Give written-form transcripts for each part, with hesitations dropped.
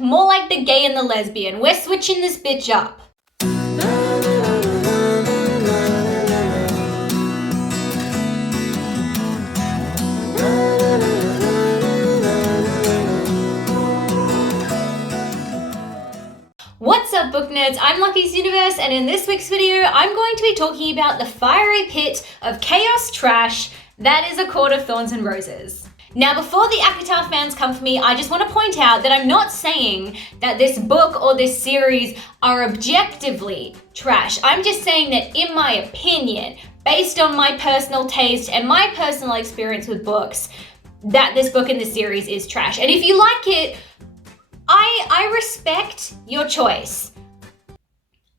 more like the gay and the lesbian. We're switching this bitch up. What's up, book nerds? I'm Lucky's Universe, and in this week's video, I'm going to be talking about the fiery pit of chaos trash that is A Court of Thorns and Roses. Now, before the ACOTAR fans come for me, I just want to point out that I'm not saying that this book or this series are objectively trash. I'm just saying that, in my opinion, based on my personal taste and my personal experience with books, that this book and this series is trash. And if you like it, I respect your choice.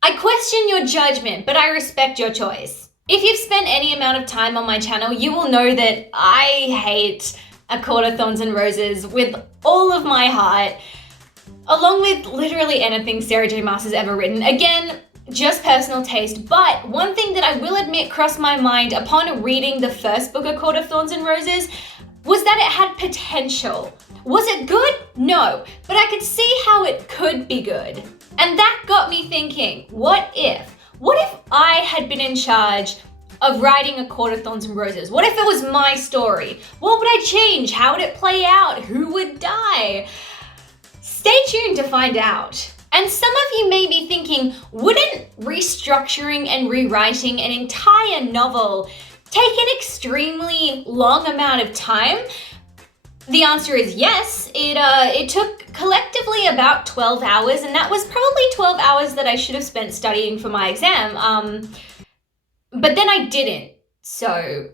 I question your judgment, but I respect your choice. If you've spent any amount of time on my channel, you will know that I hate A Court of Thorns and Roses with all of my heart, along with literally anything Sarah J. Maas has ever written. Again, just personal taste, but one thing that I will admit crossed my mind upon reading the first book, A Court of Thorns and Roses, was that it had potential. Was it good? No, but I could see how it could be good. And that got me thinking, what if I had been in charge of writing A Court of Thorns and Roses? What if it was my story? What would I change? How would it play out? Who would die? Stay tuned to find out. And some of you may be thinking, wouldn't restructuring and rewriting an entire novel take an extremely long amount of time? The answer is yes. It took collectively about 12 hours, and that was probably 12 hours that I should have spent studying for my exam. But then I didn't. So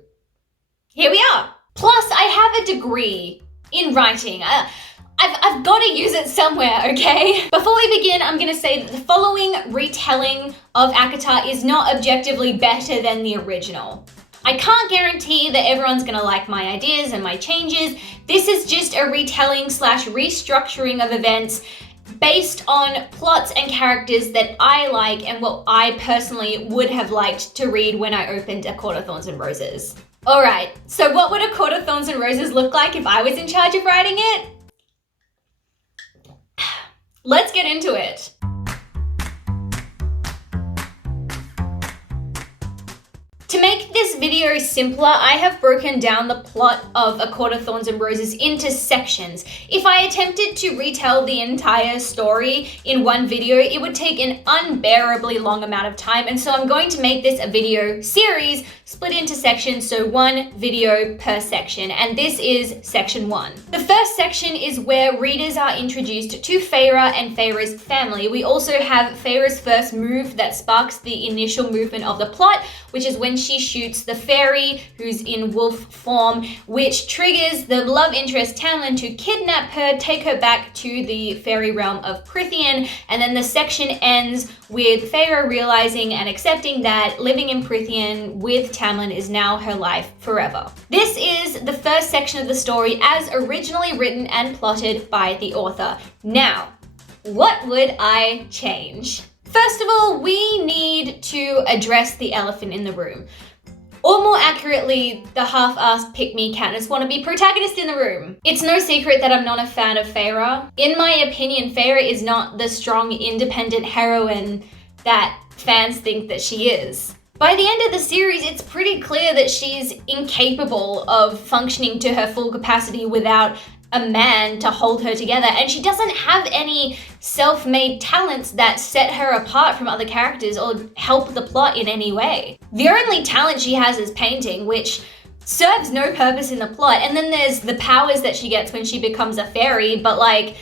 here we are. Plus, I have a degree in writing. I've got to use it somewhere, okay? Before we begin, I'm going to say that the following retelling of ACOTAR is not objectively better than the original. I can't guarantee that everyone's gonna like my ideas and my changes. This is just a retelling / restructuring of events based on plots and characters that I like and what I personally would have liked to read when I opened A Court of Thorns and Roses. All right, so what would A Court of Thorns and Roses look like if I was in charge of writing it? Let's get into it. To make this video simpler, I have broken down the plot of A Court of Thorns and Roses into sections. If I attempted to retell the entire story in one video, it would take an unbearably long amount of time, and so I'm going to make this a video series split into sections, so one video per section, and this is section 1. The first section is where readers are introduced to Feyre and Feyre's family. We also have Feyre's first move that sparks the initial movement of the plot, which is when she shoots the fairy who's in wolf form, which triggers the love interest Tamlin to kidnap her, take her back to the fairy realm of Prythian, and then the section ends with Feyre realizing and accepting that living in Prythian with Tamlin is now her life forever. This is the first section of the story as originally written and plotted by the author. Now, what would I change? First of all, we need to address the elephant in the room. Or more accurately, the half-assed pick-me Katniss wannabe protagonist in the room. It's no secret that I'm not a fan of Feyre. In my opinion, Feyre is not the strong, independent heroine that fans think that she is. By the end of the series, it's pretty clear that she's incapable of functioning to her full capacity without a man to hold her together, and she doesn't have any self-made talents that set her apart from other characters or help the plot in any way. The only talent she has is painting, which serves no purpose in the plot, and then there's the powers that she gets when she becomes a fairy, but like,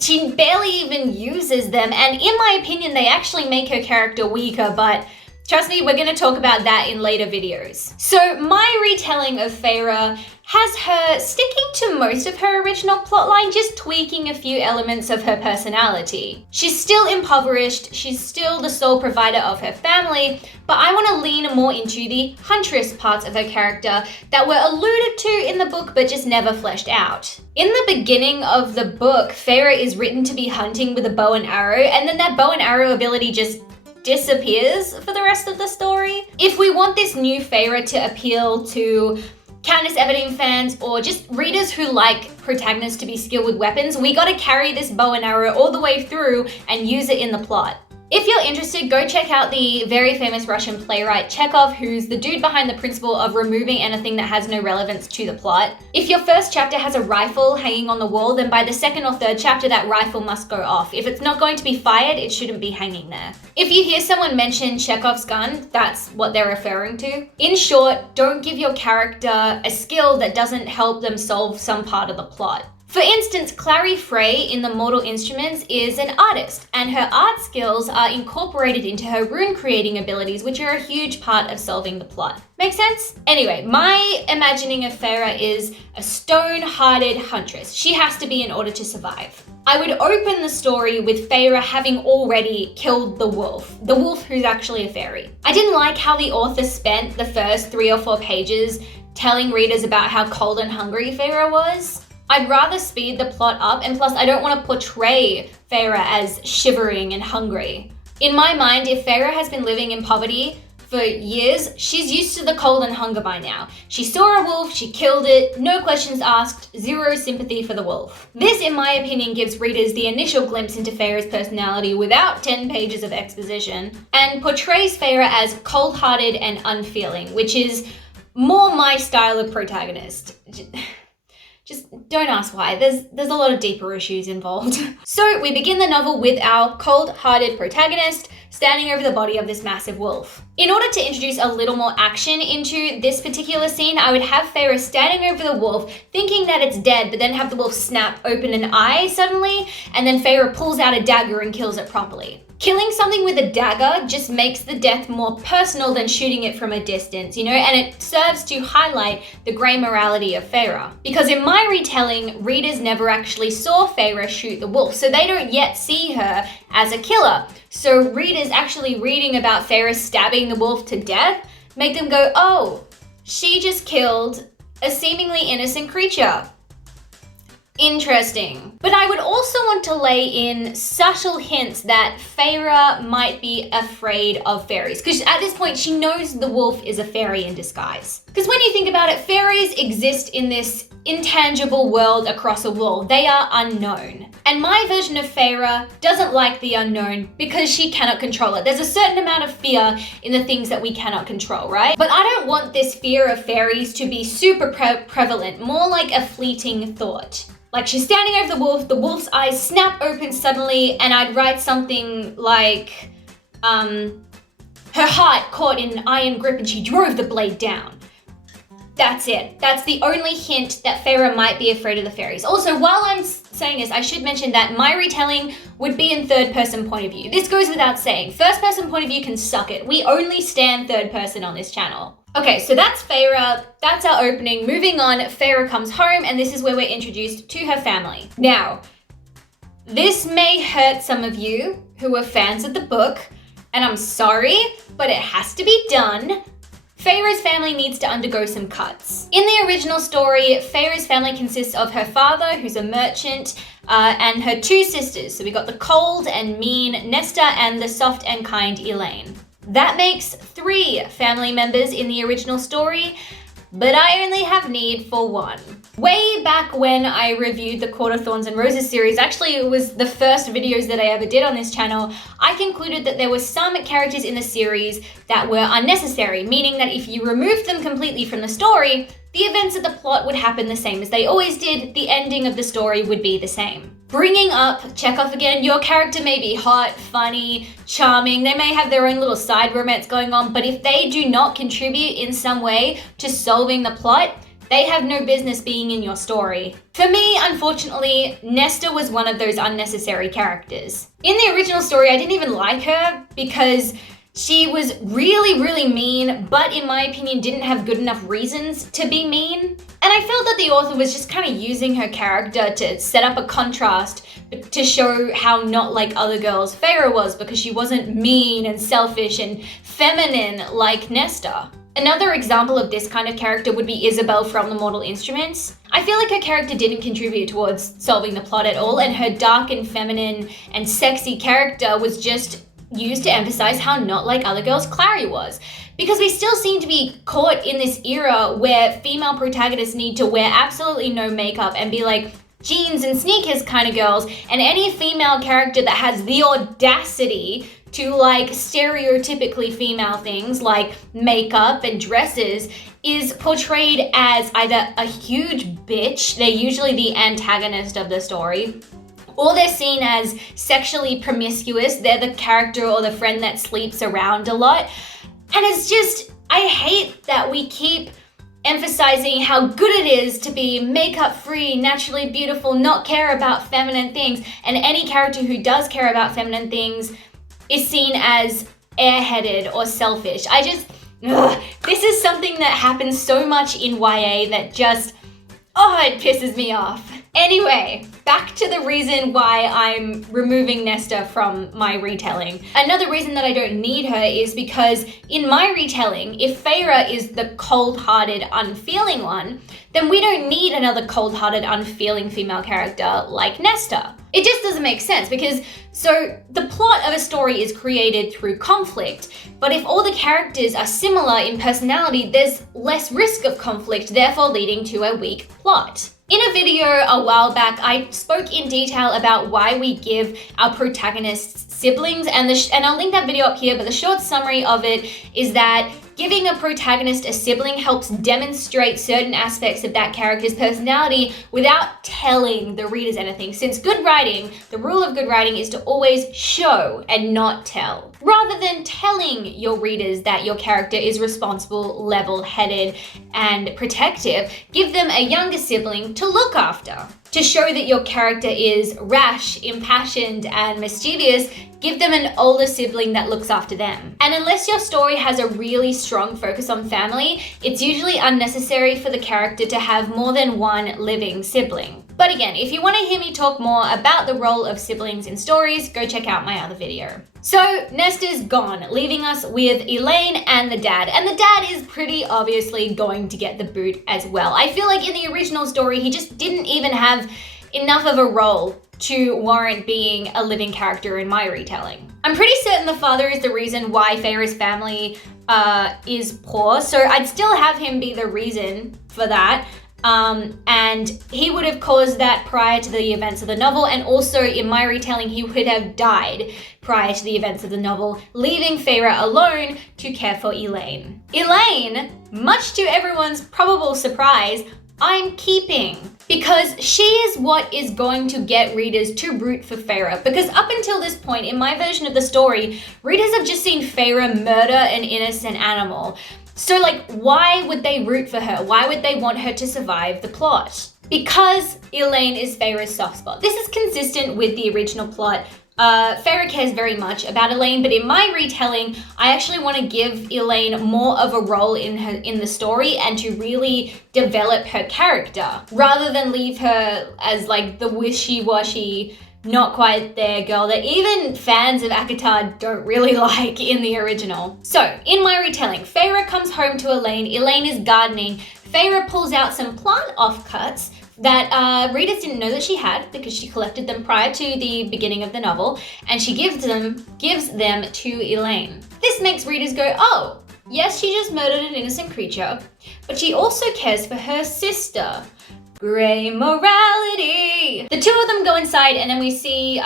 she barely even uses them, and in my opinion, they actually make her character weaker, but trust me, we're going to talk about that in later videos. So my retelling of Feyre has her sticking to most of her original plotline, just tweaking a few elements of her personality. She's still impoverished, she's still the sole provider of her family, but I want to lean more into the huntress parts of her character that were alluded to in the book but just never fleshed out. In the beginning of the book, Feyre is written to be hunting with a bow and arrow, and then that bow and arrow ability just disappears for the rest of the story. If we want this new Feyre to appeal to Katniss Everdeen fans, or just readers who like protagonists to be skilled with weapons, we gotta carry this bow and arrow all the way through and use it in the plot. If you're interested, go check out the very famous Russian playwright Chekhov, who's the dude behind the principle of removing anything that has no relevance to the plot. If your first chapter has a rifle hanging on the wall, then by the second or third chapter, that rifle must go off. If it's not going to be fired, it shouldn't be hanging there. If you hear someone mention Chekhov's gun, that's what they're referring to. In short, don't give your character a skill that doesn't help them solve some part of the plot. For instance, Clary Frey in the Mortal Instruments is an artist, and her art skills are incorporated into her rune creating abilities, which are a huge part of solving the plot. Make sense? Anyway, my imagining of Feyre is a stone-hearted huntress. She has to be in order to survive. I would open the story with Feyre having already killed the wolf who's actually a fairy. I didn't like how the author spent the first 3 or 4 pages telling readers about how cold and hungry Feyre was. I'd rather speed the plot up, and plus I don't want to portray Feyre as shivering and hungry. In my mind, if Feyre has been living in poverty for years, she's used to the cold and hunger by now. She saw a wolf, she killed it, no questions asked, zero sympathy for the wolf. This, in my opinion, gives readers the initial glimpse into Feyre's personality without 10 pages of exposition, and portrays Feyre as cold-hearted and unfeeling, which is more my style of protagonist. Just don't ask why, there's a lot of deeper issues involved. So we begin the novel with our cold-hearted protagonist standing over the body of this massive wolf. In order to introduce a little more action into this particular scene, I would have Feyre standing over the wolf, thinking that it's dead, but then have the wolf snap open an eye suddenly, and then Feyre pulls out a dagger and kills it properly. Killing something with a dagger just makes the death more personal than shooting it from a distance, and it serves to highlight the grey morality of Feyre. Because in my retelling, readers never actually saw Feyre shoot the wolf, so they don't yet see her as a killer. So readers actually reading about Feyre stabbing the wolf to death make them go, oh, she just killed a seemingly innocent creature. Interesting. But I would also want to lay in subtle hints that Feyre might be afraid of fairies, because at this point she knows the wolf is a fairy in disguise. Because when you think about it, fairies exist in this intangible world across a wall. They are unknown. And my version of Feyre doesn't like the unknown because she cannot control it. There's a certain amount of fear in the things that we cannot control, right? But I don't want this fear of fairies to be super prevalent, more like a fleeting thought. Like she's standing over the wolf's eyes snap open suddenly, and I'd write something like, her heart caught in an iron grip and she drove the blade down. That's it. That's the only hint that Feyre might be afraid of the fairies. Also, while I'm saying this, I should mention that my retelling would be in third person point of view. This goes without saying. First person point of view can suck it. We only stand third person on this channel. Okay, so that's Feyre, that's our opening. Moving on, Feyre comes home, and this is where we're introduced to her family. Now, this may hurt some of you who are fans of the book, and I'm sorry, but it has to be done. Feyre's family needs to undergo some cuts. In the original story, Feyre's family consists of her father, who's a merchant, and her 2 sisters. So we got the cold and mean Nesta and the soft and kind Elaine. That makes 3 family members in the original story, but I only have need for 1. Way back when I reviewed the ACOTAR Thorns and Roses series, actually it was the first videos that I ever did on this channel, I concluded that there were some characters in the series that were unnecessary, meaning that if you removed them completely from the story, the events of the plot would happen the same as they always did, the ending of the story would be the same. Bringing up Chekhov again, your character may be hot, funny, charming, they may have their own little side romance going on, but if they do not contribute in some way to solving the plot, they have no business being in your story. For me, unfortunately, Nesta was one of those unnecessary characters. In the original story, I didn't even like her because she was really, really mean, but in my opinion, didn't have good enough reasons to be mean. And I felt that the author was just kind of using her character to set up a contrast to show how not like other girls Feyre was, because she wasn't mean and selfish and feminine like Nesta. Another example of this kind of character would be Isabel from the Mortal Instruments. I feel like her character didn't contribute towards solving the plot at all, and her dark and feminine and sexy character was just used to emphasize how not like other girls Clary was. because we still seem to be caught in this era where female protagonists need to wear absolutely no makeup and be like jeans and sneakers kind of girls, and any female character that has the audacity to like stereotypically female things like makeup and dresses is portrayed as either a huge bitch, they're usually the antagonist of the story, or they're seen as sexually promiscuous, they're the character or the friend that sleeps around a lot. And it's just, I hate that we keep emphasizing how good it is to be makeup free, naturally beautiful, not care about feminine things, and any character who does care about feminine things is seen as airheaded or selfish. This is something that happens so much in YA that just, it pisses me off. Anyway, back to the reason why I'm removing Nesta from my retelling. Another reason that I don't need her is because in my retelling, if Feyre is the cold-hearted, unfeeling one, then we don't need another cold-hearted, unfeeling female character like Nesta. It just doesn't make sense because, so the plot of a story is created through conflict, but if all the characters are similar in personality, there's less risk of conflict, therefore leading to a weak plot. In a video a while back, I spoke in detail about why we give our protagonists siblings, and I'll link that video up here, but the short summary of it is that giving a protagonist a sibling helps demonstrate certain aspects of that character's personality without telling the readers anything, since good writing, the rule of good writing is to always show and not tell. Rather than telling your readers that your character is responsible, level-headed, and protective, give them a younger sibling to look after. To show that your character is rash, impassioned, and mischievous, give them an older sibling that looks after them. And unless your story has a really strong focus on family, it's usually unnecessary for the character to have more than one living sibling. But again, if you want to hear me talk more about the role of siblings in stories, go check out my other video. So Nesta's gone, leaving us with Elaine and the dad. And the dad is pretty obviously going to get the boot as well. I feel like in the original story, he just didn't even have enough of a role to warrant being a living character in my retelling. I'm pretty certain the father is the reason why Feyre's family is poor, so I'd still have him be the reason for that. And he would have caused that prior to the events of the novel, and also in my retelling he would have died prior to the events of the novel, leaving Feyre alone to care for Elaine. Elaine, much to everyone's probable surprise, I'm keeping, because she is what is going to get readers to root for Feyre, because up until this point in my version of the story, readers have just seen Feyre murder an innocent animal. So like, why would they root for her? Why would they want her to survive the plot? Because Elaine is Feyre's soft spot. This is consistent with the original plot. Feyre cares very much about Elaine, but in my retelling, I actually want to give Elaine more of a role in the story and to really develop her character, rather than leave her as like the wishy-washy, not quite there girl that even fans of ACOTAR don't really like in the original. So, in my retelling, Feyre comes home to Elaine. Elaine is gardening. Feyre pulls out some plant offcuts that readers didn't know that she had because she collected them prior to the beginning of the novel, and she gives them to Elaine. This makes readers go, oh, yes, she just murdered an innocent creature, but she also cares for her sister. Grey morality. The two of them go inside, and then we see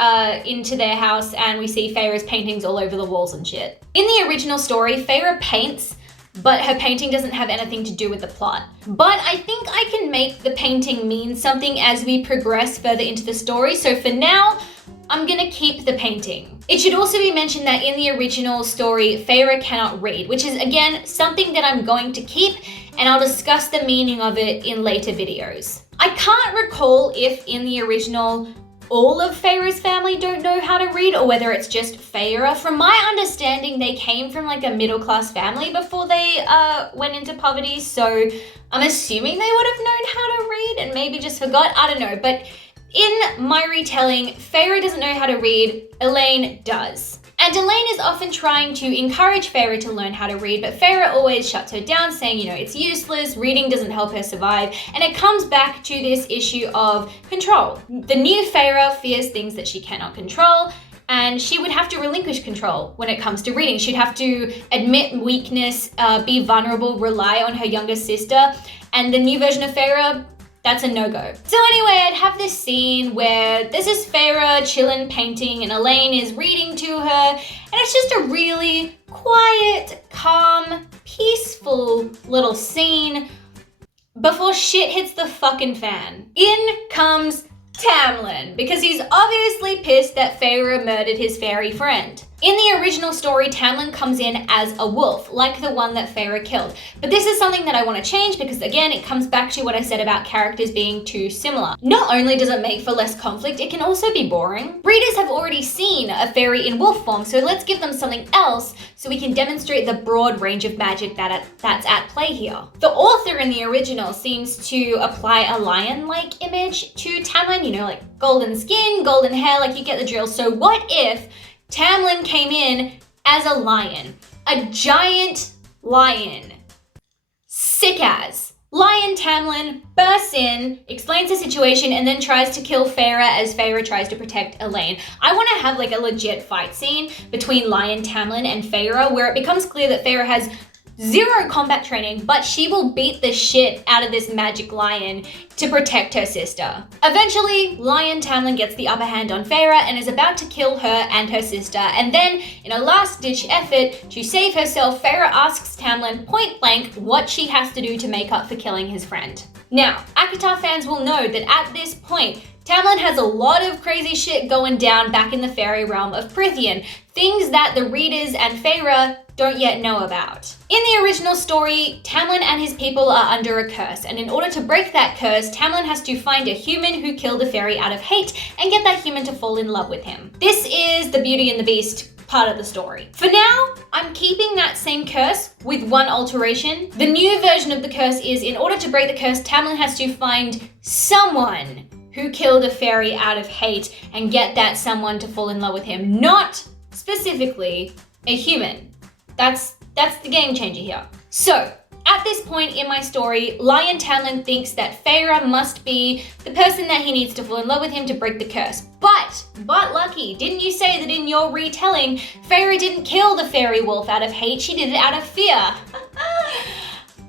into their house, and we see Feyre's paintings all over the walls and shit. In the original story, Feyre paints, but her painting doesn't have anything to do with the plot. But I think I can make the painting mean something as we progress further into the story, so for now, I'm gonna keep the painting. It should also be mentioned that in the original story, Feyre cannot read, which is again something that I'm going to keep, and I'll discuss the meaning of it in later videos. I can't recall if in the original all of Feyre's family don't know how to read, or whether it's just Feyre. From my understanding, they came from like a middle-class family before they went into poverty, so I'm assuming they would have known how to read and maybe just forgot, I don't know. But in my retelling, Feyre doesn't know how to read, Elaine does. And Elaine is often trying to encourage Feyre to learn how to read, but Feyre always shuts her down, saying, you know, it's useless, reading doesn't help her survive, and it comes back to this issue of control. The new Feyre fears things that she cannot control, and she would have to relinquish control when it comes to reading. She'd have to admit weakness, be vulnerable, rely on her younger sister, and the new version of Feyre, that's a no-go. So anyway, I'd have this scene where this is Feyre chilling, painting, and Elaine is reading to her, and it's just a really quiet, calm, peaceful little scene before shit hits the fucking fan. In comes Tamlin, because he's obviously pissed that Feyre murdered his fairy friend. In the original story, Tamlin comes in as a wolf, like the one that Feyre killed. But this is something that I want to change because, again, it comes back to what I said about characters being too similar. Not only does it make for less conflict, it can also be boring. Readers have already seen a fairy in wolf form, so let's give them something else so we can demonstrate the broad range of magic that's at play here. The author in the original seems to apply a lion-like image to Tamlin, you know, like golden skin, golden hair, like you get the drill. So what if Tamlin came in as a lion, a giant lion? Sick as. Lion Tamlin bursts in, explains the situation, and then tries to kill Feyre as Feyre tries to protect Elaine. I want to have like a legit fight scene between Lion Tamlin and Feyre where it becomes clear that Feyre has zero combat training, but she will beat the shit out of this magic lion to protect her sister. Eventually, Lion Tamlin gets the upper hand on Feyre and is about to kill her and her sister, and then, in a last-ditch effort to save herself, Feyre asks Tamlin point blank what she has to do to make up for killing his friend. Now, ACOTAR fans will know that at this point, Tamlin has a lot of crazy shit going down back in the fairy realm of Prythian, things that the readers and Feyre don't yet know about. In the original story, Tamlin and his people are under a curse, and in order to break that curse, Tamlin has to find a human who killed a fairy out of hate and get that human to fall in love with him. This is the Beauty and the Beast part of the story. For now, I'm keeping that same curse with one alteration. The new version of the curse is, in order to break the curse, Tamlin has to find someone who killed a fairy out of hate and get that someone to fall in love with him, not specifically a human. That's the game changer here. So, at this point in my story, Lion Tamlin thinks that Feyre must be the person that he needs to fall in love with him to break the curse. But Lucky, didn't you say that in your retelling, Feyre didn't kill the fairy wolf out of hate, she did it out of fear?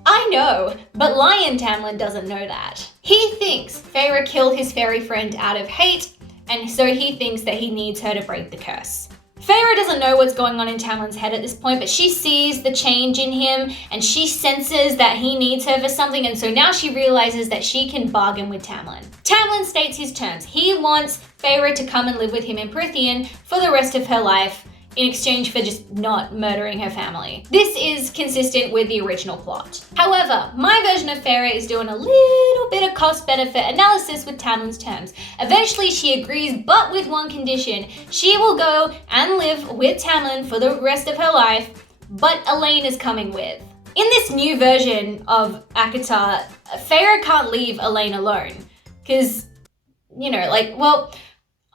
I know, but Lion Tamlin doesn't know that. He thinks Feyre killed his fairy friend out of hate, and so he thinks that he needs her to break the curse. Feyre doesn't know what's going on in Tamlin's head at this point, but she sees the change in him and she senses that he needs her for something, and so now she realizes that she can bargain with Tamlin. Tamlin states his terms. He wants Feyre to come and live with him in Prythian for the rest of her life in exchange for just not murdering her family. This is consistent with the original plot. However, my version of Feyre is doing a little bit of cost-benefit analysis with Tamlin's terms. Eventually she agrees, but with one condition. She will go and live with Tamlin for the rest of her life, but Elaine is coming with. In this new version of ACOTAR, Feyre can't leave Elaine alone, because, you know, like, well,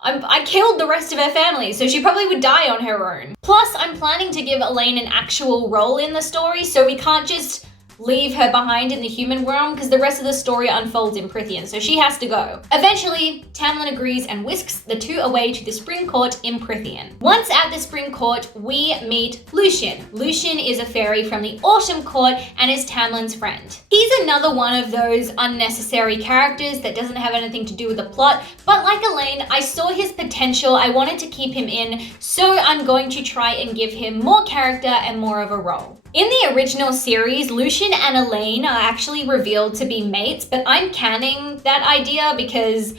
I killed the rest of her family, so she probably would die on her own. Plus, I'm planning to give Elaine an actual role in the story, so we can't just leave her behind in the human realm because the rest of the story unfolds in Prythian, so she has to go. Eventually, Tamlin agrees and whisks the two away to the Spring Court in Prythian. Once at the Spring Court, we meet Lucien. Lucien is a fairy from the Autumn Court and is Tamlin's friend. He's another one of those unnecessary characters that doesn't have anything to do with the plot, but like Elaine, I saw his potential, I wanted to keep him in, so I'm going to try and give him more character and more of a role. In the original series, Lucien and Elaine are actually revealed to be mates, but I'm canning that idea because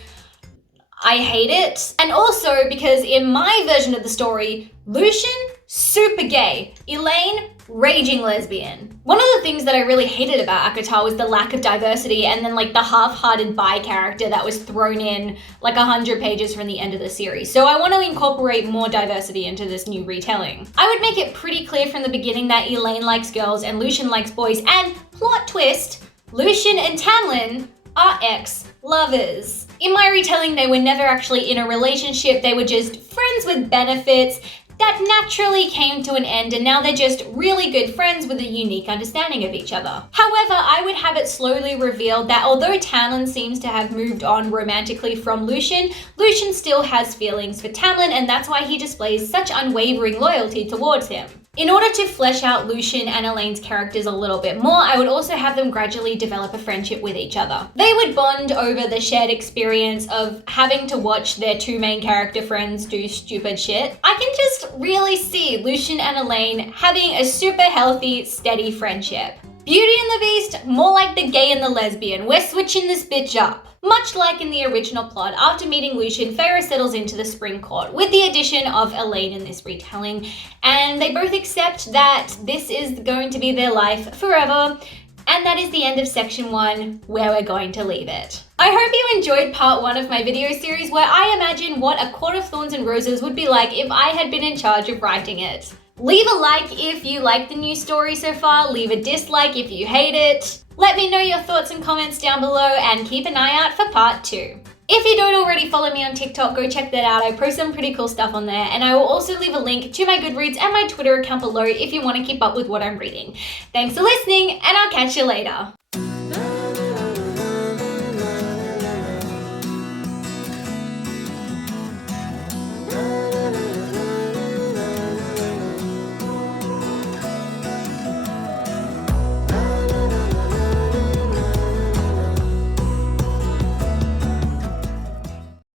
I hate it. And also because in my version of the story, Lucien, super gay. Elaine, raging lesbian. One of the things that I really hated about ACOTAR was the lack of diversity and then like the half-hearted bi character that was thrown in like 100 pages from the end of the series. So I want to incorporate more diversity into this new retelling. I would make it pretty clear from the beginning that Elaine likes girls and Lucien likes boys, and plot twist, Lucien and Tamlin are ex-lovers. In my retelling, they were never actually in a relationship, they were just friends with benefits. that naturally came to an end, and now they're just really good friends with a unique understanding of each other. However, I would have it slowly revealed that although Tamlin seems to have moved on romantically from Lucien, Lucien still has feelings for Tamlin, and that's why he displays such unwavering loyalty towards him. In order to flesh out Lucien and Elaine's characters a little bit more, I would also have them gradually develop a friendship with each other. They would bond over the shared experience of having to watch their two main character friends do stupid shit. I can just really see Lucien and Elaine having a super healthy, steady friendship. Beauty and the Beast, more like the gay and the lesbian. We're switching this bitch up. Much like in the original plot, after meeting Lucien, Feyre settles into the Spring Court, with the addition of Elaine in this retelling, and they both accept that this is going to be their life forever, and that is the end of section 1, where we're going to leave it. I hope you enjoyed part 1 of my video series, where I imagine what A Court of Thorns and Roses would be like if I had been in charge of writing it. Leave a like if you like the new story so far, leave a dislike if you hate it. Let me know your thoughts and comments down below, and keep an eye out for part 2. If you don't already follow me on TikTok, go check that out. I post some pretty cool stuff on there, and I will also leave a link to my Goodreads and my Twitter account below if you want to keep up with what I'm reading. Thanks for listening, and I'll catch you later.